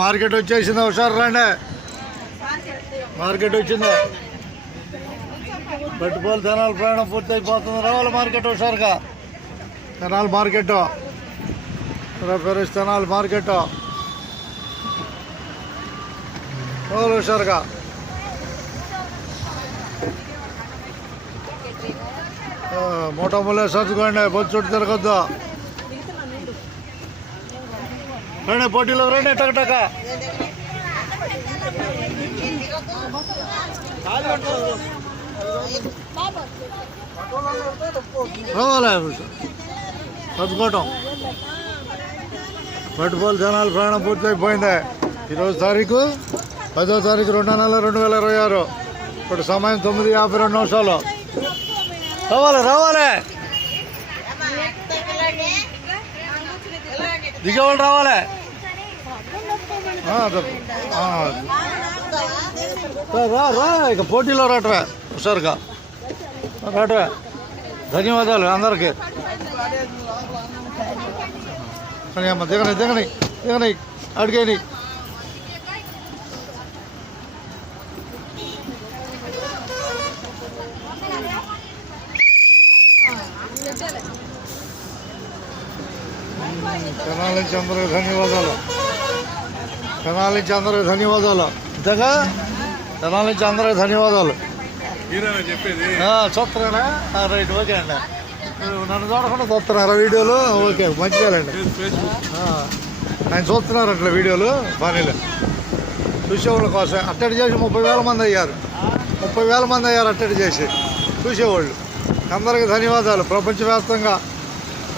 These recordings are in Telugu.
మార్కెట్ వచ్చేసింది, హుషారు రండి. మార్కెట్ వచ్చింది. పెట్టుకోవాలి. తెనాలి ప్రయాణం పూర్తి అయిపోతుంది. రావాలి మార్కెట్ హుషారుగా. తెనాలి మార్కెట్, తెనాలి మార్కెట్ రావాలి హుషారుగా. మూటా ముళ్ళే సర్దుకోండి, బొచ్చుట్టు తిరగొద్దు. రండి పోటీలో రండి, టక్ రావాలి సర్దుకోవటం. పట్టుకోవాలి. జనాలు ప్రయాణం పూర్తి అయిపోయింది. ఈరోజు తారీఖు 10వ తారీఖు 2వ నెల 2026. ఇప్పుడు సమయం 9:52. రావాలి దిగేవాళ్ళు రావాలి. రా ఇక పోటీలో రాటవే హుషారుగా రాటవే. ధన్యవాదాలు అందరికీ. అమ్మ దిగని అడిగేని. తెనాలి నుంచి అందరికి ధన్యవాదాలు. తెనాలి నుంచి అందరికి ధన్యవాదాలు. ఇంతగా తెనాలి నుంచి అందరికి ధన్యవాదాలు. చూస్తున్నారా? రైట్, ఓకే అండి. నన్ను చూడకుండా చూస్తున్నారా వీడియోలు? ఓకే, మంచిగానండి. ఆయన చూస్తున్నారు అట్లా వీడియోలు. పనిలే చూసేవాళ్ళ కోసం అట్టడి చేసి 30,000 మంది అయ్యారు. 30,000 మంది అయ్యారు అట్టడి చేసి చూసేవాళ్ళు. అందరికీ ధన్యవాదాలు. ప్రపంచవ్యాప్తంగా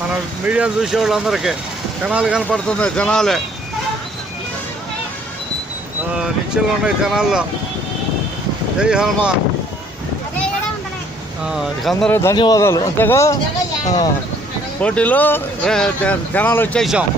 మన మీడియాను చూసేవాళ్ళు అందరికీ తెనాలి కనపడుతుంది. తెనాలే నిత్యంలో ఉన్నాయి తెనాల్లో. జై హనుమాన్. అందరికీ ధన్యవాదాలు. అంతేగా పోటీలో తెనాలి వచ్చేసాం.